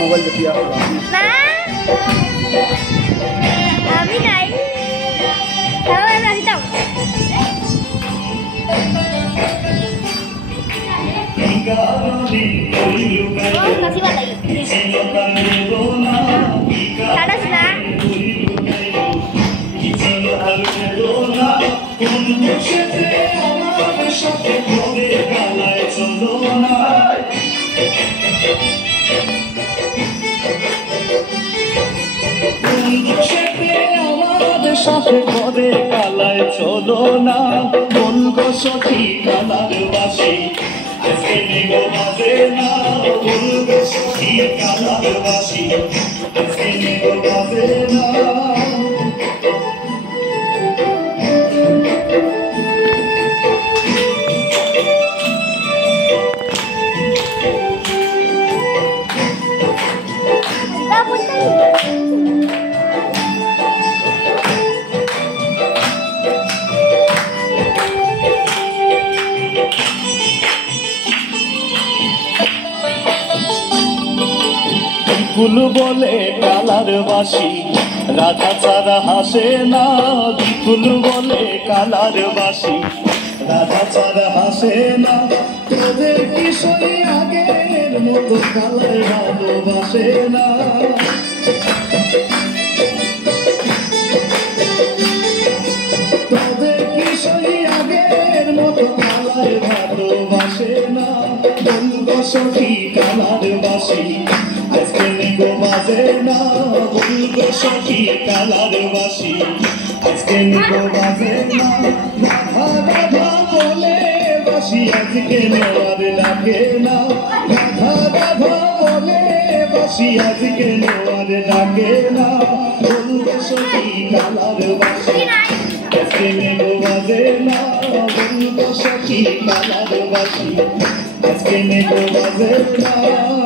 mobile देखिए अभी नहीं कैसी बताइए साढ़े सुना সাথে ঘরে কালায় চলো না মন গো সখী কালার বাসি আজকে নেগো বাজে না মন গো সখী কালার বাসি আজকে নেগো বাজে না বিপুল বলে কালার বাসি রাধা ছাড়া হাসে না বিপুল বলে কালার বাসি রাধা ছাড়া হাসে না তোদের কিশোরী আগের মতো কালার ভালোবাসে না তোদের কিশোরী আগের মতো কালার ভালোবাসে না বলব সখী কালার বাসি আজকে নেগো বাজে না বলব সখী কালার বাসি আজকে নেগো বাজে না রাধা রাধা বলে বাসি আজকে নেওয়ার ডাকে না রাধা রাধা বলে বাসি আজকে নেওয়ার ডাকে না বলব সখী কালার বাসি আজকে নেগো বাজে না বলব সখী কালার বাসি আজকে নেগো বাজে না